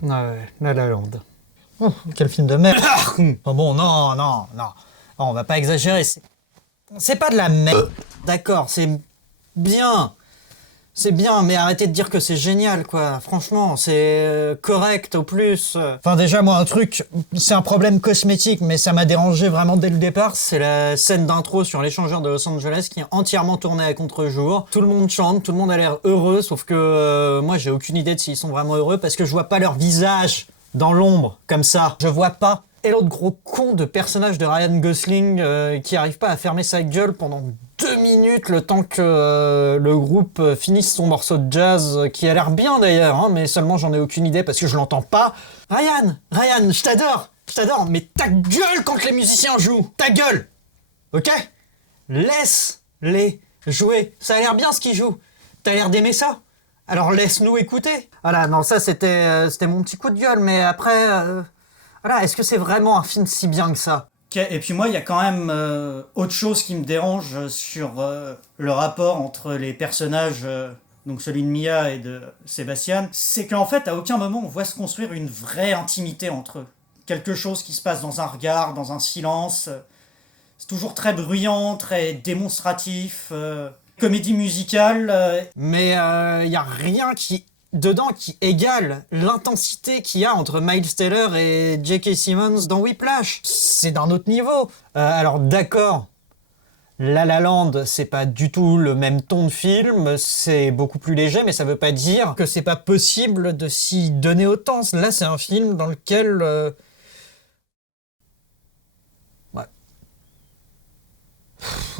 Ouais, La La Land. Oh, quel film de merde. Oh bon, non. Non, on va pas exagérer. C'est pas de la merde. D'accord, c'est bien. C'est bien, mais arrêtez de dire que c'est génial, quoi. Franchement, c'est correct au plus. Enfin, déjà, moi, un truc, c'est un problème cosmétique, mais ça m'a dérangé vraiment dès le départ. C'est la scène d'intro sur l'échangeur de Los Angeles qui est entièrement tournée à contre-jour. Tout le monde chante, tout le monde a l'air heureux, sauf que moi, j'ai aucune idée de s'ils sont vraiment heureux parce que je vois pas leur visage dans l'ombre, comme ça. Je vois pas. Et l'autre gros con de personnage de Ryan Gosling qui arrive pas à fermer sa gueule pendant 2 minutes le temps que le groupe finisse son morceau de jazz qui a l'air bien d'ailleurs, hein, mais seulement j'en ai aucune idée parce que je l'entends pas. Ryan, je t'adore, mais ta gueule quand les musiciens jouent, ta gueule, ok? Laisse-les jouer, ça a l'air bien ce qu'ils jouent, t'as l'air d'aimer ça? Alors laisse-nous écouter. Voilà, non, ça c'était mon petit coup de gueule, mais après... Voilà, est-ce que c'est vraiment un film si bien que ça? Okay, et puis moi, il y a quand même autre chose qui me dérange sur le rapport entre les personnages, donc celui de Mia et de Sébastien, c'est qu'en fait, à aucun moment, on voit se construire une vraie intimité entre eux. Quelque chose qui se passe dans un regard, dans un silence. C'est toujours très bruyant, très démonstratif. Comédie musicale. Mais il y a rien dedans qui égale l'intensité qu'il y a entre Miles Teller et J.K. Simmons dans Whiplash. C'est d'un autre niveau. Alors d'accord, La La Land, c'est pas du tout le même ton de film, c'est beaucoup plus léger, mais ça veut pas dire que c'est pas possible de s'y donner autant. Là, c'est un film dans lequel...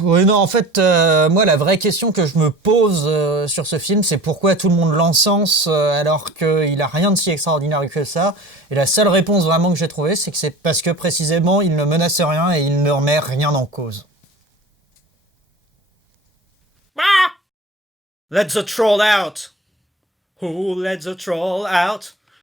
Oui, non, en fait, moi, la vraie question que je me pose sur ce film, c'est pourquoi tout le monde l'encense alors qu'il a rien de si extraordinaire que ça. Et la seule réponse vraiment que j'ai trouvée, c'est que c'est parce que précisément, il ne menace rien et il ne remet rien en cause. Let the troll out. Who let the troll out?